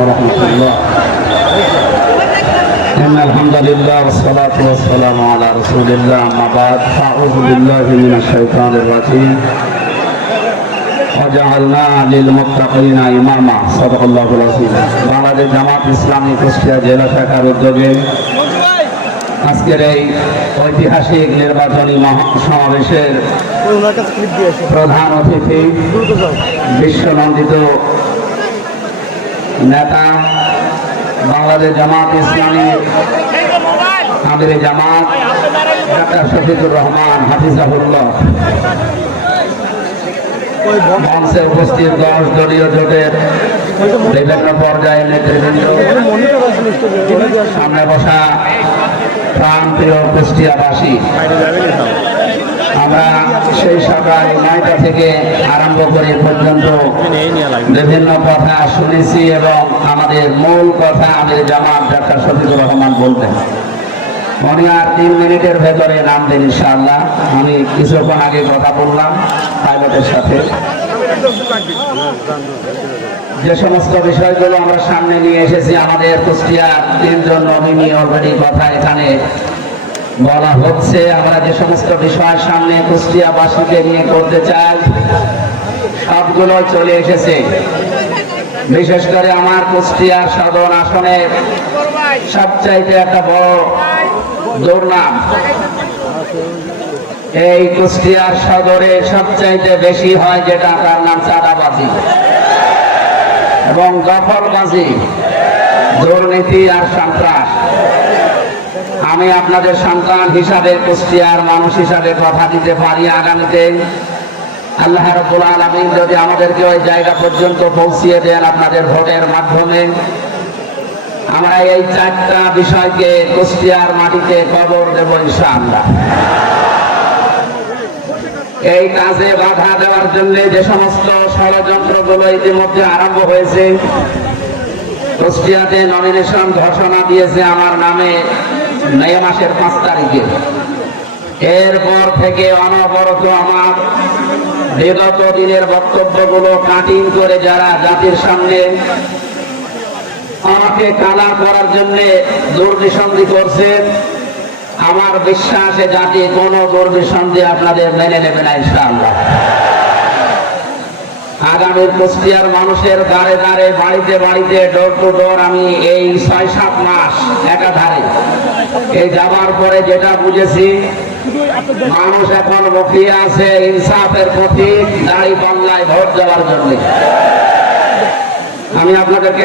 ورحمة الله. إن الحمد لله والصلاة والسلام على رسول الله. أما بعد فأعوذ بالله من الشيطان الرجيم. وجعلنا للمتقين إماما. صدق الله العظيم. বাংলাদেশ জামাত ইসলামী কুষ্টিয়া জেলা শাখার উদ্যোগে আজকের এই ঐতিহাসিক নির্বাচনী সমাবেশের প্রধান অতিথি বিশ্বনন্দিত নেতা বাংলাদেশ জামাত ইসলামী আমিরে জামাত ডাক্তার শফিকুর রহমান হাফিজাহুল্লাহ, মঞ্চে উপস্থিত 10 দলীয় জোটের বিভিন্ন পর্যায়ের নেতৃবৃন্দ, সামনে বসা প্রাণপ্রিয় কুষ্টিয়াবাসী, আমরা সেই সকাল 9টা থেকে আরম্ভ করে পর্যন্ত বিভিন্ন কথা শুনেছি এবং আমাদের মূল কথা আমিরে জামাত ডাক্তার শফিকুর রহমান বলবেন। উনি আর 3 মিনিটের ভেতরে নামবেন ইনশাআল্লাহ। আমি কিছুক্ষণ আগে কথা বললাম পাইলটের সাথে, যে সমস্ত বিষয়গুলো আমরা সামনে নিয়ে এসেছি, আমাদের কুষ্টিয়ার 3 জন নমিনি অলরেডি কথা এখানে বলা হচ্ছে। আমরা যে সমস্ত বিষয় সামনে কুষ্টিয়াবাসীকে নিয়ে করতে চাই সবগুলো চলে এসেছে। বিশেষ করে আমার কুষ্টিয়ার সদর আসনের সবচাইতে একটা বড় দুর্নাম, এই কুষ্টিয়ার সদরে সবচাইতে বেশি হয় যেটা, তার নাম চাঁদাবাজি এবং দখলবাজি, দুর্নীতি আর সন্ত্রাস। আমি আপনাদের সন্তান হিসাবে, কুষ্টিয়ার মানুষ হিসাবে কথা দিতে পারি, আগামীতে আল্লাহ রাব্বুল আলামিন যদি আমাদেরকে ওই জায়গা পর্যন্ত পৌঁছিয়ে দেন আপনাদের ভোটের মাধ্যমে, আমরা এই 4টা বিষয়কে কুষ্টিয়ার মাটিতে কবর দেব ইনশাআল্লাহ। এই কাজে বাধা দেওয়ার জন্য যে সমস্ত ষড়যন্ত্রগুলো ইতিমধ্যে আরম্ভ হয়েছে, কুষ্টিয়াতে নমিনেশন ঘোষণা দিয়েছে আমার নামে মে মাসের 5 তারিখে। এরপর থেকে অনবরত আমার বিগত দিনের বক্তব্যগুলো কাটিং করে যারা জাতির সামনে আমাকে কালা করার জন্য দুর্বিসন্ধি করছে, আমার বিশ্বাসে জাতি কোনো দুর্বিসন্ধি আপনাদের মেনে নেবে না ইনশাআল্লাহ। আগামীর কুষ্টিয়ার মানুষের দ্বারে দ্বারে, বাড়িতে বাড়িতে, ডোর টু ডোর আমি এই 6-7 মাস একাধারে এই যাবার পরে যেটা বুঝেছি, মানুষ এখন মুখিয়ে আছে ইনসাফের প্রতি, দাঁড়িপাল্লায় ভোট দেওয়ার জন্য। আমি আপনাদেরকে